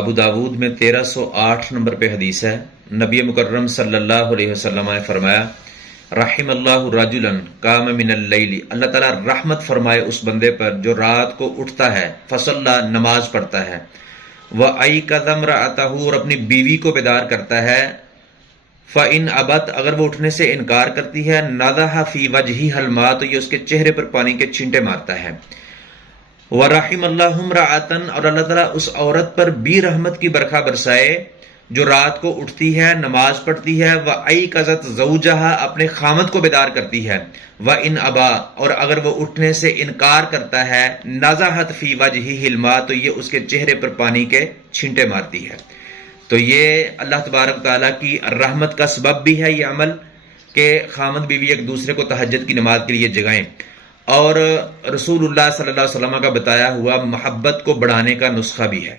अबू दाऊद में 1308 नंबर पे हदीस है। नबी मुकर्रम सल्लल्लाहु अलैहि वसल्लम ने फरमाया, रहिमल्लाहु रजुलन काम मिनल लैली, अल्लाह ताला रहमत फरमाए उस बंदे पर जो रात को उठता है, फसल्ला नमाज पढ़ता है, व आई कदम रअतहू, और अपनी बीवी को बेदार करता है, फ़इन अबत, अगर वो उठने से इनकार करती है, नदहा फी वजही हलमा, तो ये उसके चेहरे पर पानी के छींटे मारता है। व रहिमल्लाहु इम्राअतन, और अल्लाह ताला उस औरत पर भी रहमत की बरखा बरसाए जो रात को उठती है, नमाज पढ़ती है, व आई कज़त ज़ौजहा, अपने खामद को बेदार करती है, व इन अबा, और अगर वो उठने से इनकार करता है, नज़ाहत फी वजही हिलमा, तो ये उसके चेहरे पर पानी के छींटे मारती है। तो ये अल्लाह तबारक ताला की रहमत का सबब भी है ये अमल, के खामद बीवी एक दूसरे को तहज्जुद की नमाज के लिए जगाएं, और रसूलुल्लाह सल्लल्लाहु अलैहि वसल्लम का बताया हुआ मोहब्बत को बढ़ाने का नुस्खा भी है।